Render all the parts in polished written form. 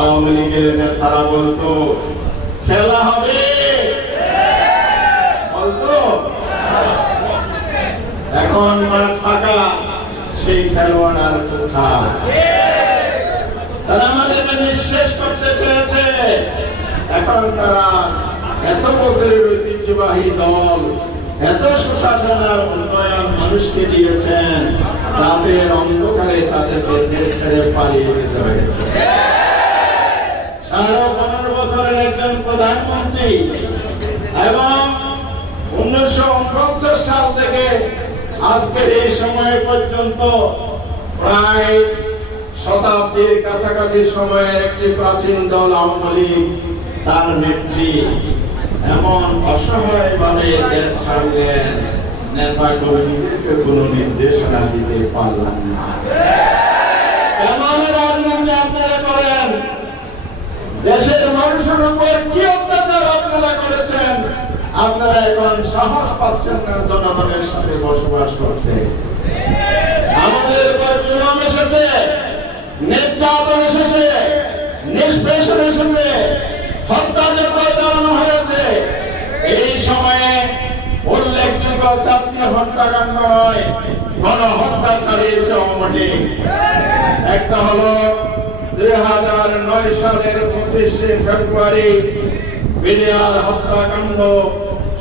আওয়ামী লীগের নেতারা বলতো খেলা হবে, বলতো এখন মাঠ ফাঁকা, সেই খেলোয়াড় আর কোথায়? তারা আমাদেরকে নিঃশেষ করতে চেয়েছে। এখন তারা এত বছরের ঐতিহ্যবাহী দল, এত সুশাসন আর উন্নয়ন মানুষকে দিয়েছেন, রাতের অন্ধকারে তাদেরকে দেশ ছেড়ে পালিয়ে যেতে হয়েছে। 15 বছরের একজন প্রধানমন্ত্রী এবং 1949 সাল থেকে আজকের এই সময় পর্যন্ত প্রায় শতাব্দীর কাছাকাছি সময়ের একটি প্রাচীন দল আওয়ামী লীগ, তার নেত্রী এমন অসহায় ভাবে দেশ ছাড়লেন, নেতা কর্মীদেরকে কোন নির্দেশনা দিতে পারলেন না। এমন রাজনীতি আপনারা করেন, দেশের মানুষের উপর কি অত্যাচার আপনারা করেছেন, আপনারা এখন সাহস পাচ্ছেন না জনগণের সাথে বসবাস করতে। আমাদের উপর জুলুম এসেছে, নির্যাতন এসেছে, নিষ্পেষণ এসেছে, হত্যাযজ্ঞ চালানো হয়েছে। এই সময়ে উল্লেখযোগ্য ছাত্রী হত্যাকাণ্ড নয়, গণহত্যা চালিয়েছে আওয়ামী লীগ। একটা হলো 2009 সালের 25শে ফেব্রুয়ারি বিডিআর হত্যাকাণ্ড,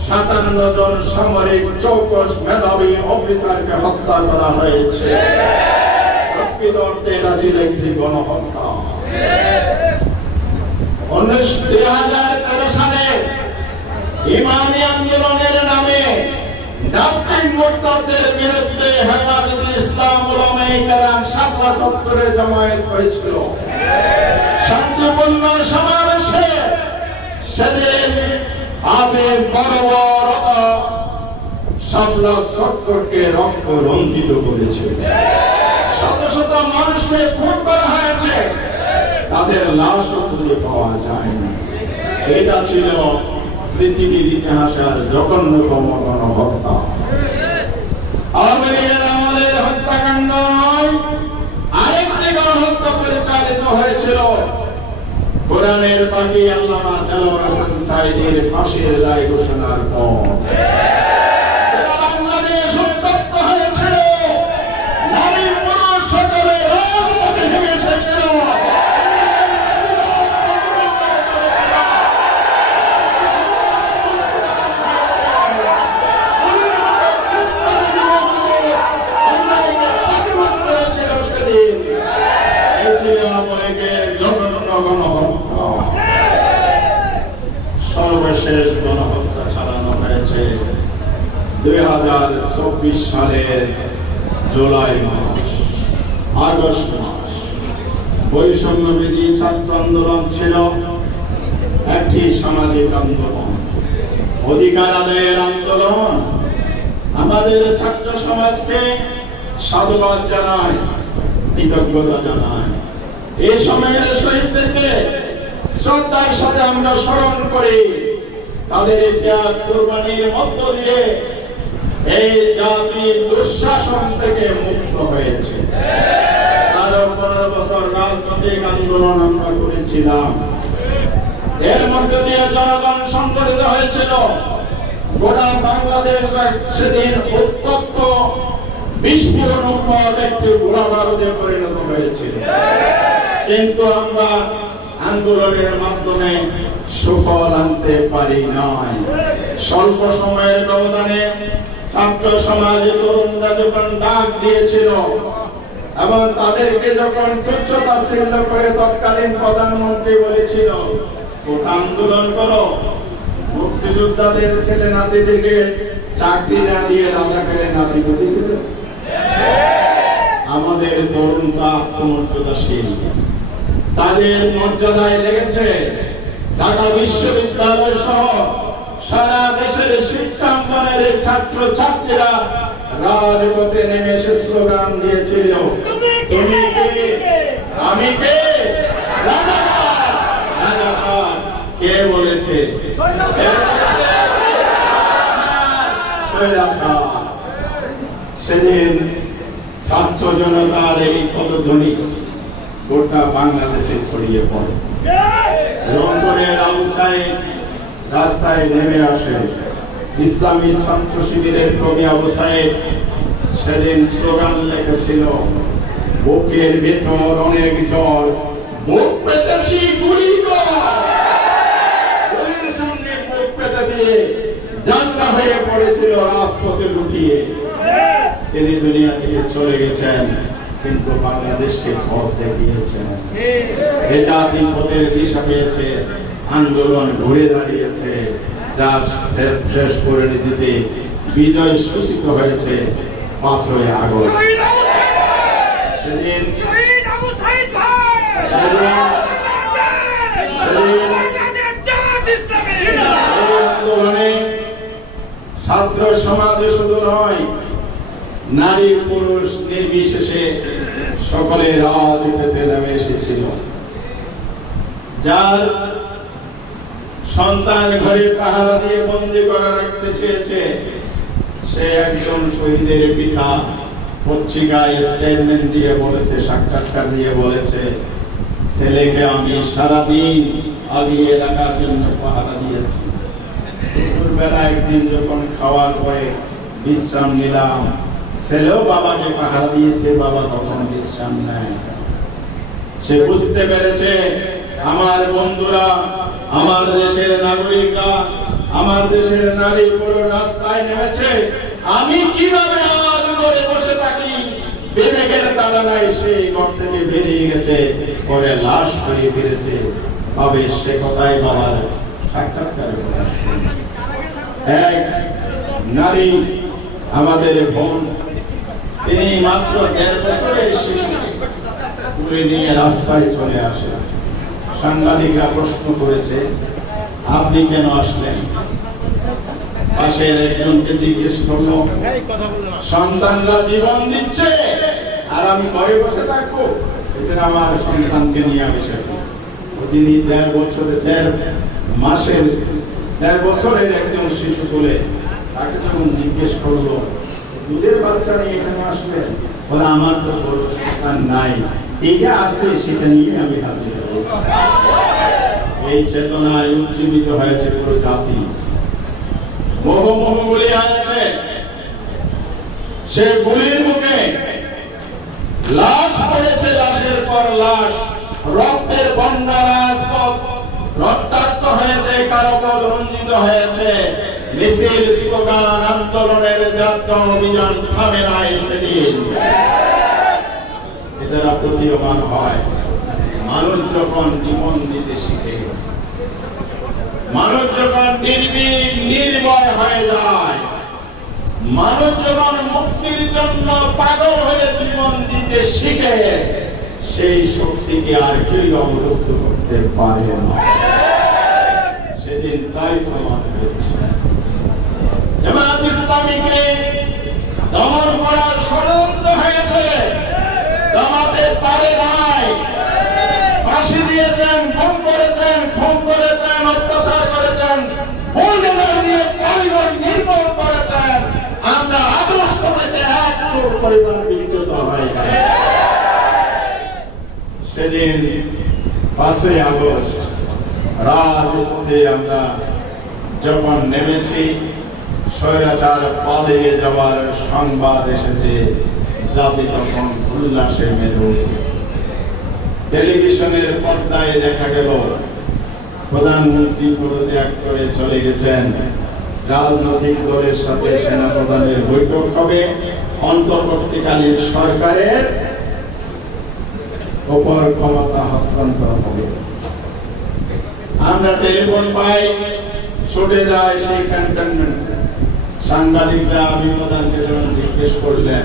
57 জন সামরিক চৌকস মেধাবী অফিসারকে হত্যা করা হয়েছে। প্রকৃত অর্থে এটা ছিল একটি গণহত্যা। 2013 সালে ইমানি আন্দোলনের নামে নাস্তিক মুরতাদদের বিরুদ্ধে হেফাজতে ইসলাম উলামায়ে কেরাম শাপলা চত্বরে জমায়েত হয়েছিল। শান্তিপূর্ণ সমাবেশে সেদিন আবেগ বর্বরতা শাপলা চত্বরকে রক্ত রঞ্জিত করেছে। শত শত মানুষকে খুন করা হয়েছে, তাদের লাশও খুঁজে পাওয়া যায়নি। এটা ছিল পৃথিবীর ইতিহাসের জঘন্যতম গণহত্যা। আওয়ামী লীগের আমাদের হত্যাকাণ্ড নয়, আরেকটি গণহত্যা পরিচালিত হয়েছিল কোরআনের পাখি আল্লামা দেলোয়ার হোসেন সাঈদীর ফাঁসির রায় ঘোষণার পর। বাংলাদেশ উত্তপ্ত হয়েছিল, নারী পুরুষ সকলে রাজপথে নেমে এসেছিল। সর্বশেষ গণহত্যা চালানো হয়েছে 2024 সালের জুলাই মাস, আগস্ট মাস। বৈষম্যবিরোধী ছাত্র আন্দোলন ছিল একটি সামাজিক আন্দোলন, অধিকার আদায়ের আন্দোলন। আমাদের ছাত্র সমাজকে সাধুবাদ জানায়, কৃতজ্ঞতা জানায়। এই সময়ের শহীদদেরকে শ্রদ্ধার সাথে আমরা স্মরণ করি। তাদের ত্যাগ কুরবানির মধ্য দিয়ে এই জাতি দুঃশাসন থেকে মুক্ত হয়েছে। 15 বছর রাজনৈতিক আন্দোলন আমরা করেছিলাম, এর মধ্য দিয়ে জনগণ সংগঠিত হয়েছিল। গোটা বাংলাদেশ সেদিন উত্তপ্ত বিস্ফোরণোন্মুখ একটি গোলাবারুদে পরিণত হয়েছিল। কিন্তু আমরা আন্দোলনের মাধ্যমে সুফল আনতে পারি নাই। স্বল্প সময়ের ব্যবধানে ছাত্র সমাজে তরুণরা যখন ডাক দিয়েছিল এবং তাদেরকে যখন তুচ্ছ-তাচ্ছিল্য করে তৎকালীন প্রধানমন্ত্রী বলেছিল কোটা আন্দোলন করো, মুক্তিযোদ্ধাদের ছেলে নাতিদেরকে চাকরি না দিয়ে রাজাকারের নাতি গতি দিল। আমাদের তরুণরা আত্মমর্যাদাশীল, তাদের মর্যাদায় লেগেছে। ঢাকা বিশ্ববিদ্যালয় সহ সারা দেশের শিক্ষাঙ্গনের ছাত্র ছাত্রীরা রাজপথে নেমে এসে স্লোগান দিয়েছিল, তুমি কে, আমি কে, রাজাকার। রাজাকার কে বলেছে? সেদিন ছাত্র জনতার এই পদধ্বনি গোটা বাংলাদেশে ছড়িয়ে পড়ে। রংপুরের আবু সাইদ রাস্তায় নেমে আসে। ইসলামী ছাত্র শিবিরের কবি আবু সাইদ সেদিন স্লোগান লিখেছিল, বুকের ভেতর অনেক জল, বুক পেতেছি গুলি গুলির সামনে বুক পেতে দিয়ে জানলা হয়ে পড়েছিল রাজপথে লুটিয়ে। তিনি দুনিয়া থেকে চলে গেছেন, কিন্তু বাংলাদেশকে পথ দেখিয়েছেন। এ জাতি পথের দিশা পেয়েছে, আন্দোলন ঘুরে দাঁড়িয়েছে, যার শেষ পরিণতিতে বিজয় সূচিত হয়েছে 5ই আগস্ট। সেদিন আন্দোলনে ছাত্র সমাজ শুধু নয়, নারী পুরুষ নির্বিশেষে সকলে রাজপথে নেমে এসেছিল। যার সন্তান ঘরে পাহারা দিয়ে বন্দী করে রাখতে চেয়েছে, সে একজন শহীদের পিতা পত্রিকায় স্টেটমেন্ট দিয়ে বলেছে, সাক্ষাৎকার দিয়ে বলেছে, ছেলেকে আমি সারাদিন আগিয়ে রাখার জন্য পাহারা দিয়েছি। দুপুরবেলা একদিন যখন খাওয়ার পরে বিশ্রাম নিলাম, ছেলেও বাবাকে পাহারা দিয়েছে, বাবা কখনো বিশ্রাম নেয়। সে বুঝতে পেরেছে, আমার বন্ধুরা, আমার দেশের নাগরিকরা, আমার দেশের নারী পুরো রাস্তায় নেমেছে, আমি কিভাবে আজ করে বসে থাকি? বিবেকের তাড়া নাই, সেই ঘর থেকে বেরিয়ে গেছে, পরে লাশ সরিয়ে ফিরেছে। তবে সে কথাই বাবার সাক্ষাৎকারে বলে আসছে। এক নারী আমাদের বোন, তিনি মাত্র 1.5 বছরের শিশুকে তুলে নিয়ে রাস্তায় চলে আসে। সাংবাদিকরা প্রশ্ন করেছে, আপনি কেন আসলেন? পাশের একজনকে জিজ্ঞেস করলো, সন্তানরা জীবন দিচ্ছে আর আমি ঘরে বসে থাকবো? এদের আমার সন্তানকে নিয়ে আমি এসেছি। তিনি 1.5 বছরের একজন শিশু বলে তাকে যখন জিজ্ঞেস করলো, দুধের বাচ্চা নিয়ে এখানে আসলেন? বলে, আমার তো বড় সন্তান নাই, যেটা আছে সেটা নিয়ে আমি হাজির হয়েছি। এই চেতনায় উজ্জীবিত হয়েছে পুরো জাতি। বহু বহু গুলি আছে, সে গুলির মুখে লাশ পড়েছে, লাশের পর লাশ, রক্তের বন্যা, রাজপথ রক্তাক্ত হয়েছে, কারো পথ রঞ্জিত হয়েছে। মিছিল, স্লোগান, আন্দোলনের যাত্রা, অভিযান থামে নাই সেদিন। এদের প্রতীয়মান হয়, মানুষ যখন জীবন দিতে শিখে, মানুষ যখন নির্ভীক নির্ভয় হয়ে যায়, মানুষ যখন মুক্তির জন্য পাগল হয়ে জীবন দিতে শিখে, সেই শক্তিকে আর কেউ অবরুদ্ধ করতে পারে না। সেদিন তাই প্রমাণ হয়েছে। জামাত ইসলামীকে দমন করার ষড়যন্ত্র হয়েছে, জামাতে পারে নাই। ফাঁসি দিয়েছেন, খুন করেছেন, অত্যাচার করেছেন, বুলডোজার দিয়ে পরিবার নির্মূল করেছেন। আমরা আদর্শ থেকে এক চোর পরিবার বিচ্যুত হয়। সেদিন 5ই আগস্ট রাজপথে আমরা যখন নেমেছি, স্বৈরাচার পালিয়ে যাওয়ার সংবাদ এসেছে, জাতি তখন উল্লাসে মেতে উঠে। টেলিভিশনের পর্দায় দেখা গেল প্রধানমন্ত্রী পদত্যাগ করে চলে গেছেন, রাজনৈতিক দলের সাথে সেনাপ্রধানের বৈঠক হবে, অন্তর্বর্তীকালীন সরকারের উপর ক্ষমতা হস্তান্তর হবে। আমরা টেলিফোন পাই, ছুটে যায় সেই ক্যান্টনমেন্টে। সাংবাদিকরা আমি প্রধানকে যখন জিজ্ঞেস করলেন,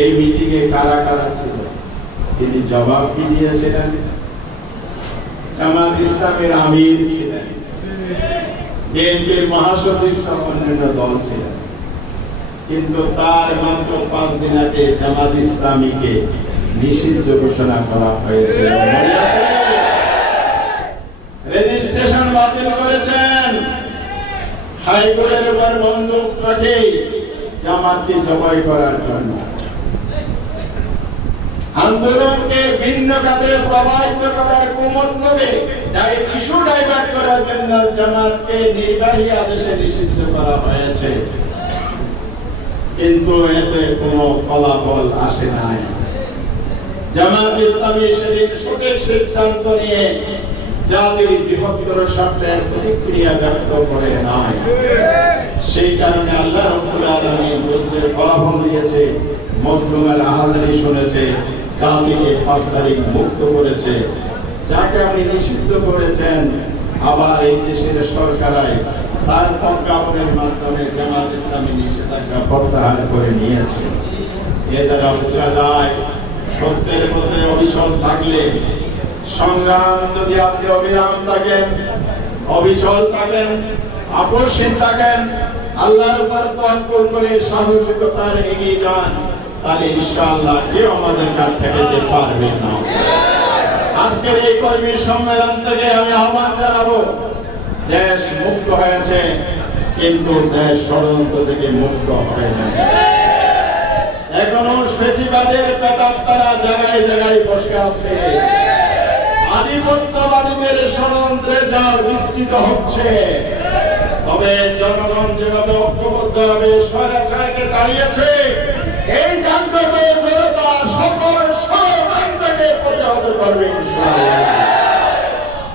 এই মিটিংয়ে কারা কারা ছিল, তিনি জবাব কি দিয়েছিলেন? জামাত ইসলামের আমির ছিলেন, বিএনপির মহাসচিব সহ অন্যান্য দল ছিলেন, কিন্তু তার মাত্র 5 দিন আগে জামাত ইসলামীকে নিষিদ্ধ ঘোষণা করা হয়েছে। রেজিস্ট্রেশন বাতিল করেছেন, হাইকোর্টের উপর বন্দুক রাখে জামাতকে জবাই করার জন্য। আন্দোলনকে ভিন্ন খাতে প্রবাহিত করার কুমতলবে তাই ইস্যু ডাইভার্ট করার জন্য জামাতকে নির্বাহী আদেশে নিষিদ্ধ করা হয়েছে, কিন্তু এতে কোনো ফলাফল আসে নাই। জামাত ইসলামী সেদিন সঠিক সিদ্ধান্ত নিয়ে জাতির বৃহত্তর স্বার্থের প্রতিক্রিয়া ব্যক্ত করে নাই। সেই কারণে আল্লাহ রাব্বুল আলামিন যুদ্ধের ফলাফল দিয়েছে, মজলুমের আহাজারি শুনেছে, জাতিকে 5 তারিখ মুক্ত করেছে। যাকে আপনি নিষিদ্ধ করেছেন, আবার এই দেশের সরকারাই তার প্রজ্ঞাপনের মাধ্যমে জামাত ইসলামী নিষেধাজ্ঞা প্রত্যাহার করে নিয়েছে। এ দ্বারা বোঝা যায় সত্যের পথে অবিচল থাকলে, সংগ্রাম যদি আপনি অবিরাম থাকেন, অবিচল থাকেন, আপোষহীন থাকেন, আল্লাহর উপর তাওয়াক্কুল করে সাহসিকতার এগিয়ে যান, তাহলে ইনশাআল্লাহ কেউ আমাদের কাছ থেকে যেতে পারবে না। আজকের এই কর্মী সম্মেলন থেকে আমি আহ্বান জানাবো, দেশ মুক্ত হয়েছে, কিন্তু দেশ ষড়যন্ত্র থেকে মুক্ত হয় না। এখনো ফেসিবাদের প্রেতাত্মারা জায়গায় জায়গায় বসে আছে। আধিপত্যবাদীদের ষড়যন্ত্রের জাল বিস্তৃত হচ্ছে। তবে জনগণ যেভাবে ঐক্যবদ্ধভাবে স্বৈরাচারকে দাঁড়িয়েছে, এই জাগ্রত জনতা সকল ষড়যন্ত্রকে প্রতিহত করবে ইনশাআল্লাহ।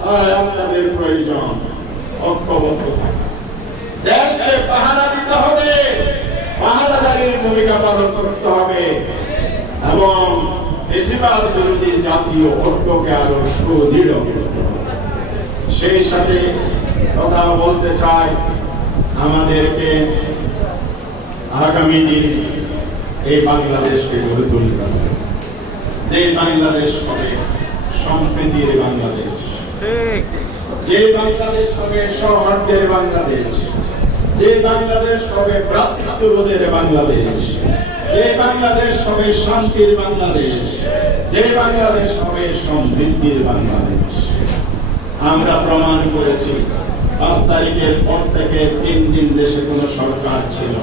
তাই আপনাদের প্রয়োজন ঐক্যবদ্ধ থাকা। দেশকে পাহারা দিতে হবে, পাহারাদারির ভূমিকা পালন করতে হবে এবং ফেসিবাদ বিরোধী জাতীয় ঐক্যকে আরো সুদৃঢ় করতে হবে। সেই সাথে কথা বলতে চাই, আমাদেরকে আগামী দিন এই বাংলাদেশকে গড়ে তুলতে হবে, যে বাংলাদেশ হবে সম্প্রীতির বাংলাদেশ, যে বাংলাদেশ হবে সৌহার্দ্যের বাংলাদেশ, যে বাংলাদেশ হবে ভ্রাতৃত্ববোধের বাংলাদেশ, যে বাংলাদেশ হবে শান্তির বাংলাদেশ, যে বাংলাদেশ হবে সমৃদ্ধির বাংলাদেশ। আমরা প্রমাণ করেছি 5 তারিখের পর থেকে 3 দিন দেশে কোনো সরকার ছিল।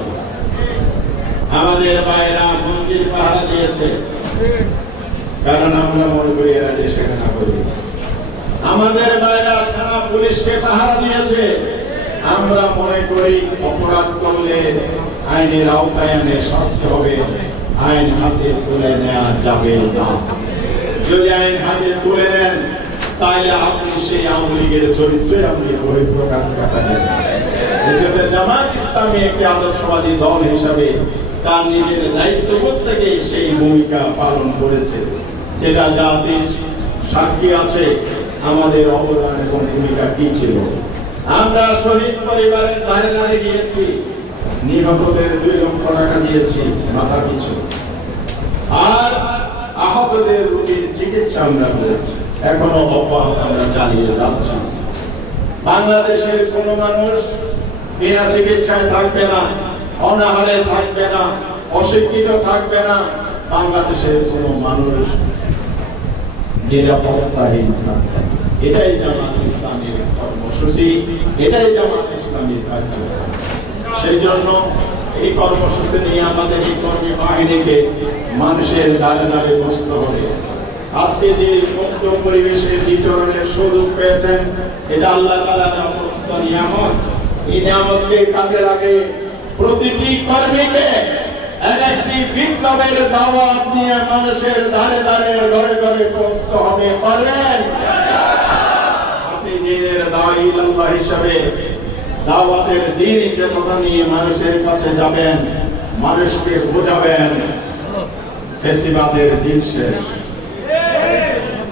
আমাদের ভাইরা মন্দির পাহারা দিয়েছে, কারণ আমরা মনে করি এরা দেশের নাগরিক। আমাদের ভাইরা থানা পুলিশকে পাহারা দিয়েছে, আমরা মনে করি অপরাধ করলে আইনের আওতায় এনে শাস্তি হবে, আইন হাতে তুলে নেওয়া যাবে না। যদি আইন হাতে তুলে নেন, তাহলে আপনি সেই আওয়ামী লীগের চরিত্রে আপনি বহিঃপ্রকাশ ঘটাবেন। এজন্য জামাত ইসলামী একটি আদর্শবাদী দল হিসাবে তার নিজের দায়িত্ববোধ থেকে সেই ভূমিকা পালন করেছে, যেটা জাতির সাক্ষী আছে আমাদের অবদান এবং ভূমিকা কি ছিল। আমরা শহীদ পরিবারের ধারে ধারে গিয়েছি, নিহতদের 2 লক্ষ টাকা দিয়েছি মাথা পিছু, আর আহতদের রোগীর চিকিৎসা আমরা করেছি। এখনো অব্যাহত আমরা চালিয়ে যাচ্ছি। বাংলাদেশের কোন মানুষ বিনা চিকিৎসায় থাকবে না, অনাহারে থাকবে না, অশিক্ষিত থাকবে না। বাংলাদেশের কোন মানুষ নিরাপত্তাহীন থাকবে না। এটাই জামাত ইসলামীর কর্মসূচি, এটাই জামাত ইসলামীর কার্যক্রম। সেই জন্য এই কর্মসূচি নিয়ে আমাদের এই কর্মী বাহিনীকে মানুষের দ্বারে দ্বারে বসতে হবে। আজকে যে মুক্ত পরিবেশের বিচরণের সুযোগ পেয়েছেন, এটা আল্লাহ তাআলার অপরন্ত নিয়ামত। এই নিয়ামতকে কাজে লাগে প্রতিটি কর্মীকে একটি বিপ্লবের দাওয়াত নিয়ে মানুষের ধারে ধারে ঘরে ঘরে পৌঁছতে হবে। পারবেন? আপনি দিনের দাঈ আল্লাহ হিসাবে দাওয়াতের দ্বীন চেতনা নিয়ে মানুষের কাছে যাবেন, মানুষকে বোঝাবেন ফেসিবাদের দিন শেষ।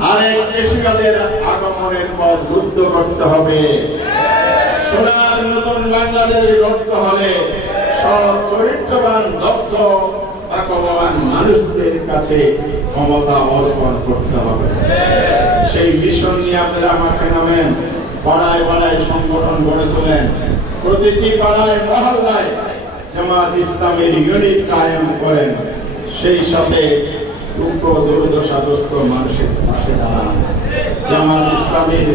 আরেক ফেসিবাদের আগমনের পথ রুদ্ধ করতে হবে। সোনার নতুন বাংলাদেশ গড়তে হলে সৎ চরিত্রবান দক্ষ ভাগ্যবান মানুষদের কাছে ক্ষমতা অর্পণ করতে হবে। সেই মিশন নিয়ে আপনারা আমাকে নামেন, পাড়ায় পাড়ায় সংগঠন গড়ে তোলেন, প্রতিটি পাড়ায় মহল্লায় জামাত ইসলামের ইউনিট কায়েম করেন। সেই সাথে দুঃখ দুর্দশাগ্রস্ত মানুষের পাশে দাঁড়ান। জামাত ইসলামের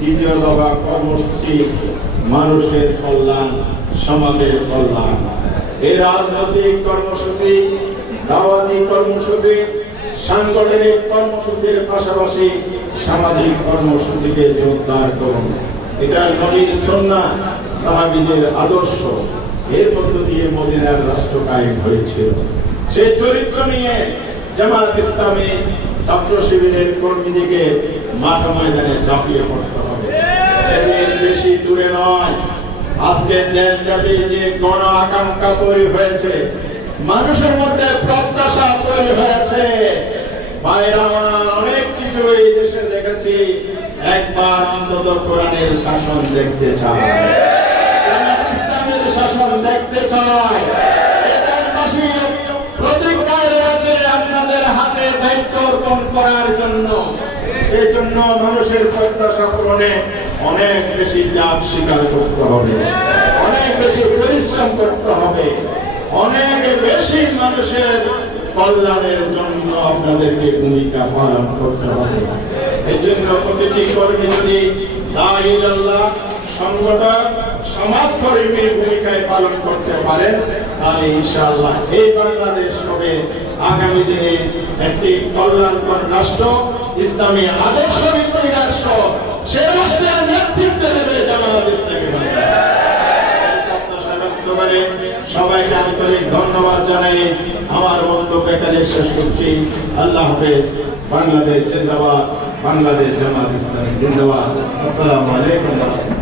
2য় দফা কর্মসূচি মানুষের কল্যাণ, সমাজের কল্যাণ। এই রাজনৈতিক কর্মসূচি, দাওয়াতি কর্মসূচি সাংগঠনিক কর্মসূচির পাশাপাশি সামাজিক কর্মসূচিকে জোরদার করুন। এটা নবীর সুন্নাহ, সাহাবীদের আদর্শ। এর মধ্য দিয়ে মদিনার রাষ্ট্র কায়েম হয়েছিল। সেই চরিত্র নিয়ে জামাত ইসলামী ছাত্র শিবিরের কর্মীদেরকে মাঠ ময়দানে ঝাঁপিয়ে পড়তে হবে। এর বেশি দূরে নয়। আজকে দেশব্যাপী যে গণ আকাঙ্ক্ষা তৈরি হয়েছে, মানুষের মধ্যে প্রত্যাশা তৈরি হয়েছে। ভাইরা আমার, অনেক কিছু এই দেশে দেখেছি, একবার অন্তত কোরআনের শাসন দেখতে চায়, ইসলামের শাসন দেখতে চায়। দেশবাসী প্রতিজ্ঞা রয়েছে আপনাদের হাতে দায়িত্ব অর্পণ করার জন্য। এই জন্য মানুষের প্রত্যাশা পূরণে অনেক বেশি ত্যাগ স্বীকার করতে হবে, অনেক বেশি পরিশ্রম করতে হবে, অনেক বেশি মানুষের কল্যাণের জন্য আপনাদেরকে ভূমিকা পালন করতে হবে। এই জন্য প্রতিটি কর্মী যদি দাঈ আল্লাহ, সংগঠক, সমাজকর্মীর ভূমিকায় পালন করতে পারেন, তাহলে ইনশাআল্লাহ এই বাংলাদেশ হবে আগামী দিনে একটি কল্যাণকর রাষ্ট্র, ইসলামী আদর্শ ভিত্তিক রাষ্ট্র। সে রাষ্ট্রের নেতৃত্ব দেবে জামাত ইসলামী। সবাইকে আন্তরিক ধন্যবাদ জানাই আমার বক্তব্য এখানে শেষ করছি। আল্লাহ হাফেজ। বাংলাদেশ জিন্দাবাদ, বাংলাদেশ জামাত ইসলামী জিন্দাবাদ। আসসালামু আলাইকুম।